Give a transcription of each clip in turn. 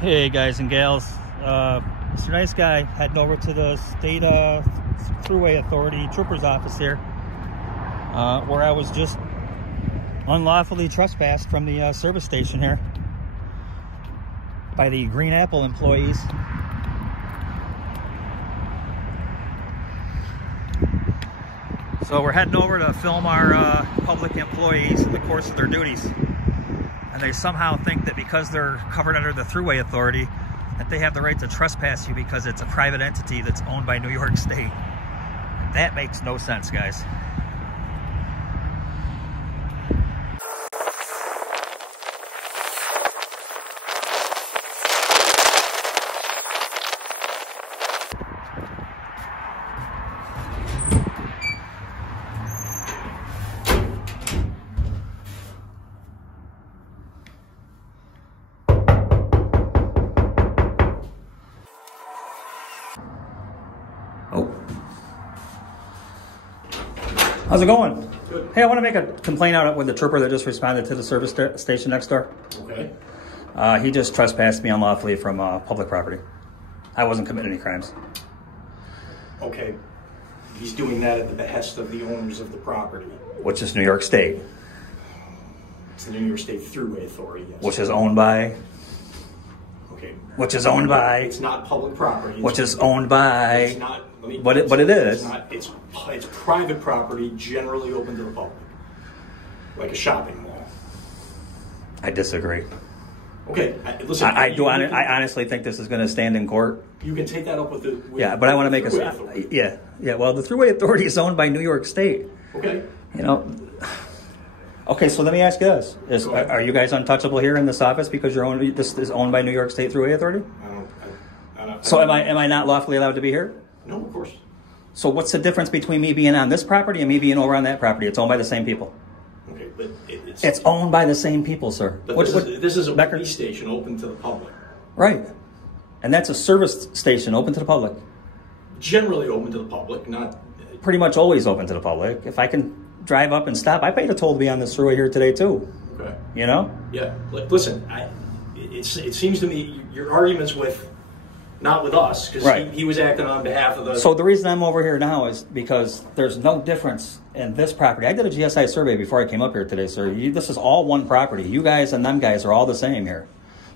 Hey guys and gals, Mr. Nice Guy heading over to the state Thruway Authority Trooper's office here, where I was just unlawfully trespassed from the service station here by the Green Apple employees. So we're heading over to film our public employees in the course of their duties. And they somehow think that because they're covered under the Thruway Authority, that they have the right to trespass you because it's a private entity that's owned by New York State. That makes no sense, guys. How's it going? Good. Hey, I want to make a complaint out with the trooper that just responded to the service station next door. Okay. He just trespassed me unlawfully from public property. I wasn't committing any crimes. Okay. He's doing that at the behest of the owners of the property. Which is New York State. It's the New York State Thruway Authority, yes. Which is owned by... Okay. Which is owned by... It's not public property. Which is owned by... It's not... But it is. It's private property, generally open to the public. Like a shopping mall. I disagree. Okay, listen. I honestly think this is going to stand in court. You can take that up with the... Yeah, but I want to make a... Yeah. Well, the Thruway Authority is owned by New York State. Okay. You know... Okay, so let me ask you this. Are you guys untouchable here in this office because this is owned by New York State Thruway Authority? So am I not lawfully allowed to be here? No, of course. So what's the difference between me being on this property and me being over on that property? It's owned by the same people. Okay, but it's owned by the same people, sir. But this is a police station open to the public. Right. And that's a service station open to the public. Generally open to the public, not... Pretty much always open to the public. If I can drive up and stop, I paid a toll to be on this thruway here today too. Okay. You know? Yeah. Listen, it seems to me your arguments with... Not with us, because right. he was acting on behalf of the... So the reason I'm over here now is because there's no difference in this property. I did a GSI survey before I came up here today, sir. This is all one property. You guys and them guys are all the same here.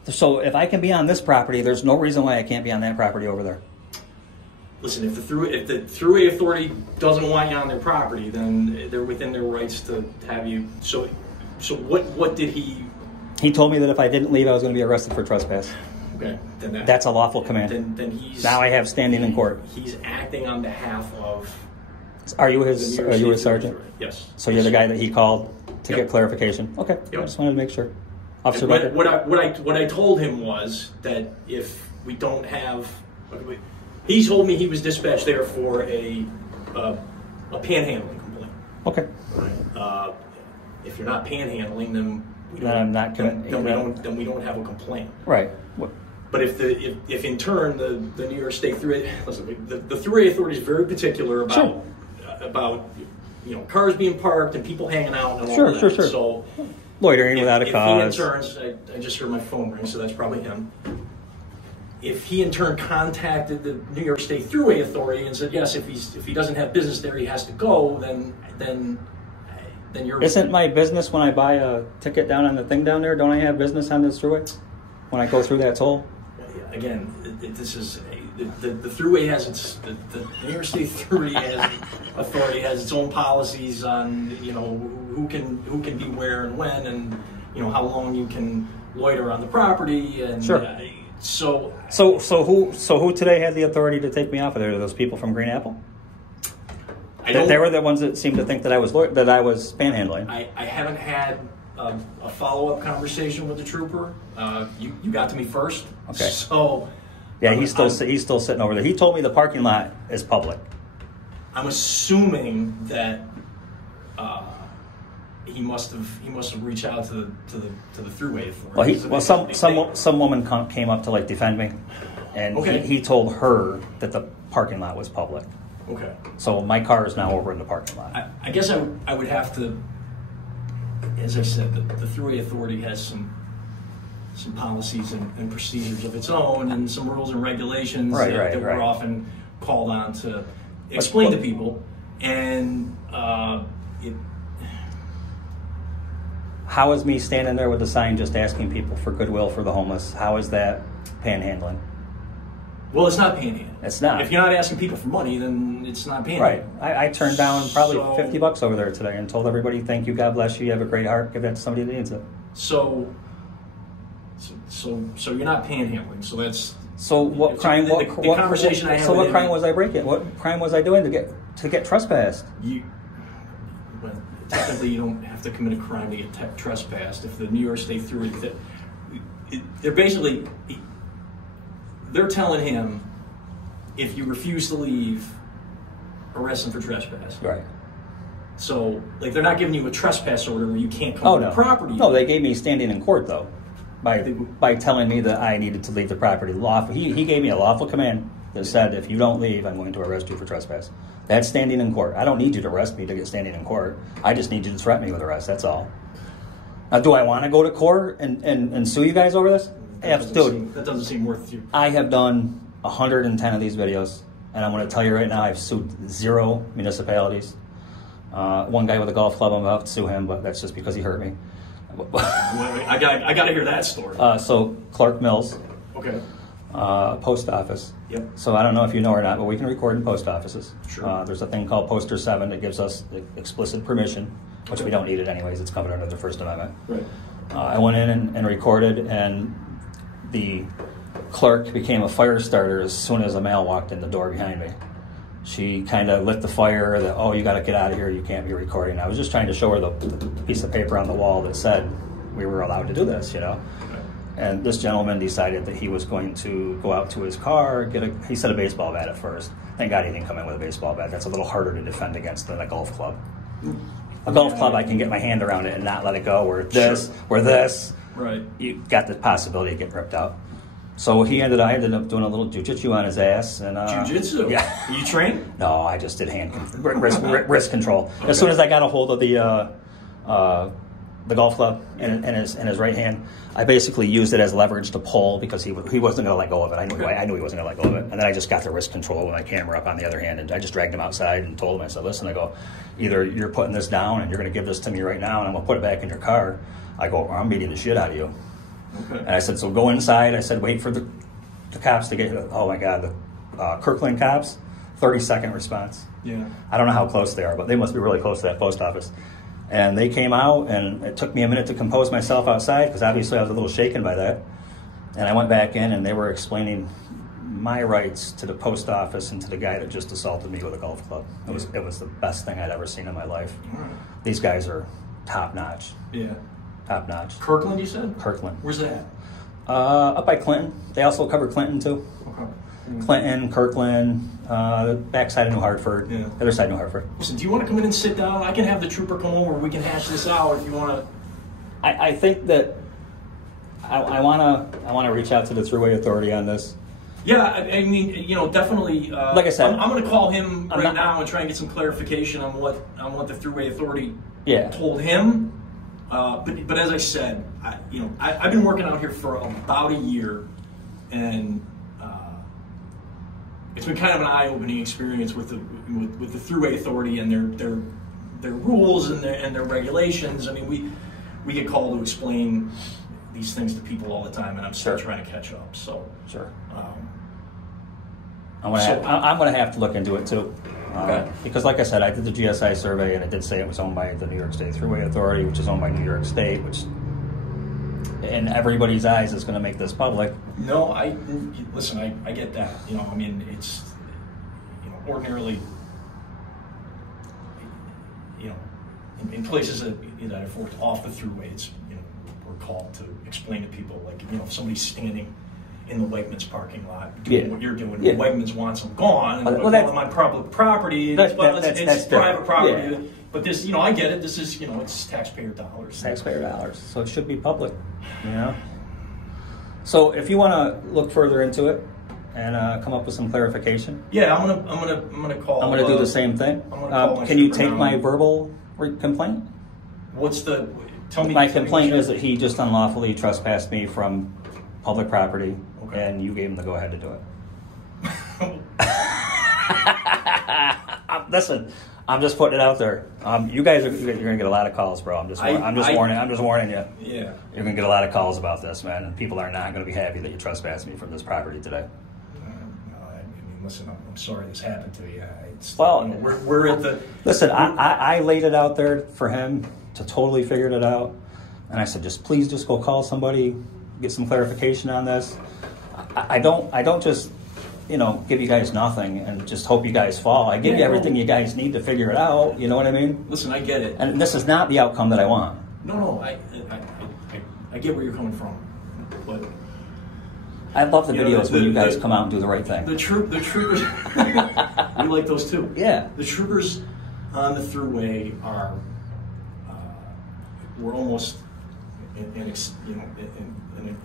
So if I can be on this property, there's no reason why I can't be on that property over there. Listen, if the Thruway Authority doesn't want you on their property, then they're within their rights to have you... So what did he... He told me that if I didn't leave, I was going to be arrested for trespass. Okay, then that's a lawful command. Then he's now I have standing in court. He's acting on behalf of. Are you his sergeant? Yes. So you're the guy that he called to get clarification. Okay. Yep. I just wanted to make sure. Officer, what I told him was that if we don't have, he told me he was dispatched there for a panhandling complaint. Okay. If you're not panhandling, then we don't. I'm not then we don't have a complaint. Right. But if in turn the New York State Thruway, listen, the Thruway Authority is very particular about cars being parked and people hanging out and all that. Sure. So loitering without a cause. If he in turn, I just heard my phone ring, so that's probably him. If he in turn contacted the New York State Thruway Authority and said yes, if he doesn't have business there, he has to go, then you're... Isn't my business when I buy a ticket down on the thing down there? Don't I have business on this thruway when I go through that toll? Again, this is the Thruway has the New York State Thruway Authority has its own policies on who can be where and when, and how long you can loiter on the property, and so who today had the authority to take me off of there? Those people from Green Apple? They were the ones that seemed to think that I was panhandling. I haven't had a follow-up conversation with the trooper. You got to me first. Okay. So yeah, he's still sitting over there. He told me the parking lot is public. I'm assuming that he must have reached out to the Thruway Authority. Well, some woman came up to defend me, and he told her that the parking lot was public. Okay. So my car is now over in the parking lot. I guess I would have to, as I said, the Thruway Authority has some some policies and procedures of its own, and some rules and regulations Right, that we're often called on to explain to people. And how is me standing there with a sign just asking people for goodwill for the homeless? How is that panhandling? Well, it's not panhandling. It's not. If you're not asking people for money, then it's not panhandling. Right. I turned down probably $50 over there today and told everybody, thank you, God bless you, you have a great heart, give that to somebody that needs it. So you're not panhandling. So that's what crime? The conversation I had. So what crime was I breaking? What crime was I doing to get trespassed? Well, technically, you don't have to commit a crime to get trespassed. If the New York State Thruway, they're telling him, if you refuse to leave, arrest him for trespass. Right. So, like, they're not giving you a trespass order where you can't come on the property. No, they gave me standing in court, though, by telling me that I needed to leave the property. He gave me a lawful command that said, if you don't leave, I'm going to arrest you for trespass. That's standing in court. I don't need you to arrest me to get standing in court. I just need you to threaten me with arrest, that's all. Now, do I want to go to court and sue you guys over this? That doesn't seem worth you. I have done 110 of these videos, and I'm going to tell you right now, I've sued 0 municipalities. One guy with a golf club, I'm about to sue him, but that's just because he hurt me. I got to hear that story. So Clark Mills. Okay. Post office. Yep. So I don't know if you know or not, but we can record in post offices. Sure. There's a thing called Poster 7 that gives us explicit permission, which we don't need it anyways. It's covered under the First Amendment. Right. I went in and recorded, and the clerk became a fire starter as soon as a male walked in the door behind me. She kind of lit the fire that, oh, you got to get out of here, you can't be recording. I was just trying to show her the piece of paper on the wall that said we were allowed to do this, you know. And this gentleman decided that he was going to go out to his car, he said a baseball bat at first. Thank God he didn't come in with a baseball bat. That's a little harder to defend against than a golf club. A golf club, I can get my hand around it and not let it go. Where this, right. You got the possibility of getting ripped out. So I ended up doing a little jujitsu on his ass. And Jiu-jitsu? Yeah. Are you trained? No, I just did wrist control. Okay. As soon as I got a hold of the golf club in his right hand, I basically used it as leverage to pull because he wasn't going to let go of it. I knew he wasn't going to let go of it. And then I just got the wrist control with my camera up on the other hand, and I just dragged him outside and told him, I said, listen, I go, either you're putting this down and you're going to give this to me right now and I'm going to put it back in your car. I go, or I'm beating the shit out of you. Okay. And I said, so go inside. I said, wait for the cops to get, oh my God, the Kirkland cops, 30-second response. Yeah. I don't know how close they are, but they must be really close to that post office. And they came out, and it took me a minute to compose myself outside because obviously I was a little shaken by that. And I went back in, and they were explaining my rights to the post office and to the guy that just assaulted me with a golf club. It was the best thing I'd ever seen in my life. Right. These guys are top-notch. Yeah. Top-notch. Kirkland, you said? Kirkland. Where's that? Up by Clinton. They also cover Clinton, too. Okay. Clinton, Kirkland, the backside of New Hartford, the other side of New Hartford. Listen, do you want to come in and sit down? I can have the trooper come over. We can hash this out if you want to. I think that I want to reach out to the Thruway Authority on this. Yeah, I mean, you know, definitely. Like I said, I'm going to call him now and try and get some clarification on what the Thruway Authority told him. But as I said, I've been working out here for about a year, and it's been kind of an eye-opening experience with the Thruway Authority and their rules and their regulations. I mean, we get called to explain these things to people all the time, and I'm still trying to catch up. So sure. I'm going to have to look into it too. Okay. Because like I said, I did the GSI survey, and it did say it was owned by the New York State Thruway Authority, which is owned by New York State, which in everybody's eyes is going to make this public. No, listen, I get that. You know, I mean, it's, ordinarily, in places that I've worked off the Thruway, it's, we're called to explain to people, like, if somebody's standing in the Wegmans parking lot doing what you're doing, Wegmans wants them gone, and that's my public property, it's private property. Yeah. But this, I get it. This is, it's taxpayer dollars. Taxpayer dollars. So it should be public, So if you want to look further into it and come up with some clarification. Yeah, I'm gonna call. I'm gonna do the same thing. Can you take my verbal complaint? What's the, tell me. My complaint is that he just unlawfully trespassed me from public property, Okay. and you gave him the go-ahead to do it. Listen, I'm just putting it out there. You guys you're gonna get a lot of calls, bro. I'm just warning you. Yeah. You're gonna get a lot of calls about this, man, and people are not gonna be happy that you trespassed me from this property today. I mean, listen, I'm sorry this happened to you. Well, you know, we're at the. Listen, I laid it out there for him to totally figure it out, and I said, please just go call somebody, get some clarification on this. I don't just, give you guys nothing and just hope you guys fall. I give you everything you guys need to figure it out. You know what I mean? Listen, I get it. And this is not the outcome that I want. No, I get where you're coming from, but I love the videos when you guys come out and do the right thing. the troopers, we like those too. Yeah. The troopers on the Thruway are, we're almost an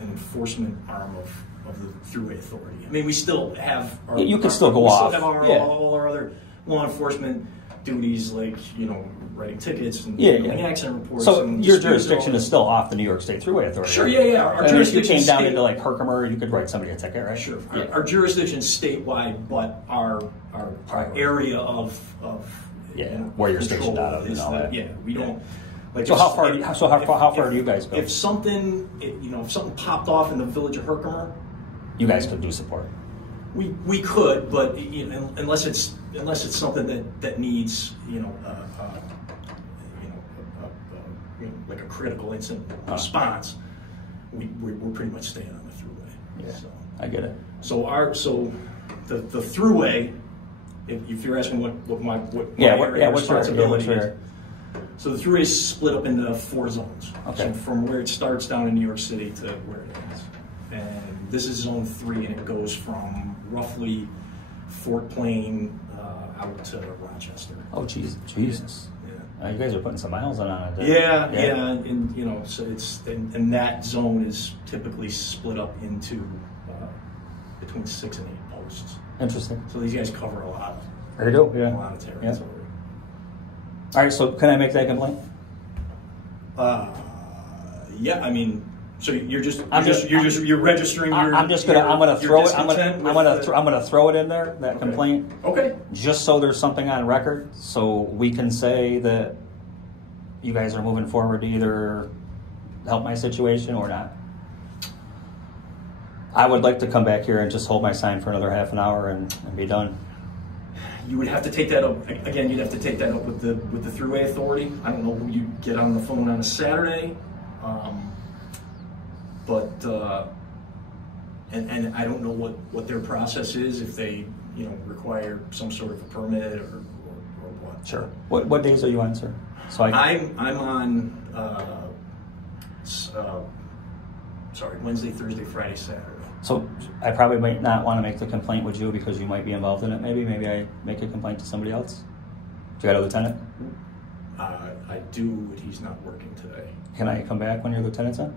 enforcement arm of the Thruway Authority. I mean, we still have our, you can still go off. We still have all our other law enforcement duties, like writing tickets and doing accident reports. So and your jurisdiction is still off the New York State Thruway Authority. Sure, right? yeah. Our jurisdiction. If you came down into like Herkimer, you could write somebody a ticket, right? Sure. Yeah. Our jurisdiction is statewide, but our area of where you're stationed out of and all that. Yeah, we don't. Like So how far do you guys go? If something popped off in the village of Herkimer, you guys could do support. We could, but unless it's something that needs like a critical incident response, we're pretty much staying on the Thruway. Yeah, so, I get it. So the Thruway, if you're asking what my responsibility is. So the Thruway is split up into 4 zones. Okay. So from where it starts down in New York City to where it ends. And this is zone 3, and it goes from roughly Fort Plain out to Rochester. Oh, Jesus. Yeah. You guys are putting some miles on it. Yeah. And so and that zone is typically split up into between 6 and 8 posts. Interesting. So these guys cover a lot They do, yeah. a lot of territory. Yeah. All right, so can I make that complaint? Yeah, I mean, so you're registering your. I'm gonna throw it in there, that complaint. Okay. Just so there's something on record, so we can say that you guys are moving forward to either help my situation or not. I would like to come back here and just hold my sign for another half an hour and be done. You would have to take that up again. You'd have to take that up with the Thruway Authority. I don't know who you get on the phone on a Saturday, but and I don't know what their process is, if they require some sort of a permit or what. Sure. What days are you on, sir? So I'm on Wednesday, Thursday, Friday, Saturday. So I probably might not want to make the complaint with you because you might be involved in it. Maybe I make a complaint to somebody else. Do you got a lieutenant? I do, but he's not working today. Can I come back when your lieutenant's on?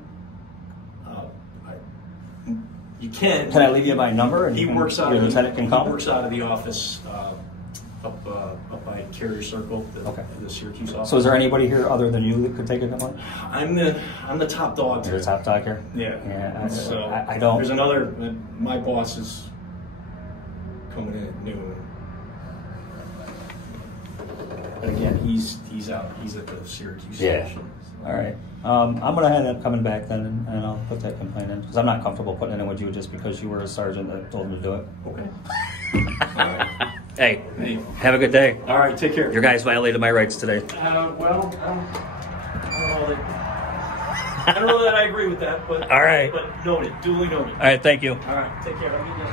You can. Can I leave you my number and your lieutenant can call? He works out of the office up by Carrier Circle, the Syracuse office. So is there anybody here other than you that could take a complaint? I'm the top dog. You're the top dog here? Yeah. So I don't. There's another. My boss is coming in at noon. But again, he's out. He's at the Syracuse station. All right. I'm going to end up coming back then, and I'll put that complaint in because I'm not comfortable putting it in with you just because you were a sergeant that told me to do it. Okay. All right. Hey, have a good day. All right, take care. Your guys violated my rights today. I don't know that I agree with that, but all right. But noted, duly noted. All right, thank you. All right, take care. Have a good day.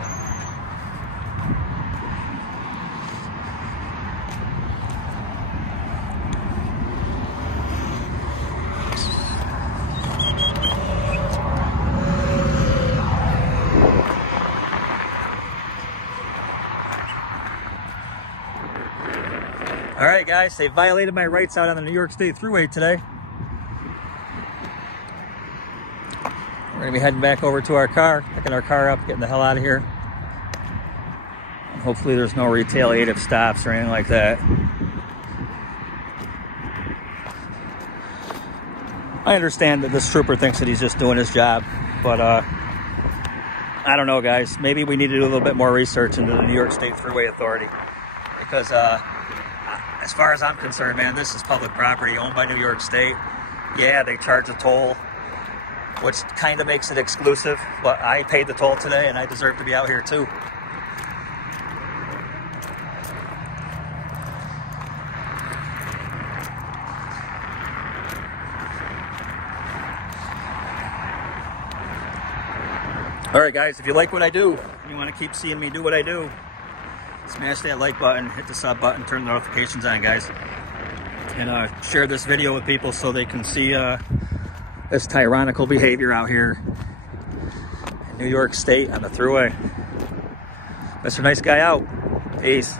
All right, guys, they violated my rights out on the New York State Thruway today. We're gonna be heading back over to our car, picking our car up, getting the hell out of here. And hopefully there's no retaliative stops or anything like that. I understand that this trooper thinks that he's just doing his job, but I don't know, guys. Maybe we need to do a little bit more research into the New York State Thruway Authority, because as far as I'm concerned, man, this is public property owned by New York State. Yeah, they charge a toll, which kind of makes it exclusive, but I paid the toll today and I deserve to be out here too. All right, guys, if you like what I do, and you want to keep seeing me do what I do, smash that like button, hit the sub button, turn the notifications on, guys. And share this video with people so they can see this tyrannical behavior out here in New York State on the Thruway. Mr. Nice Guy out. Peace.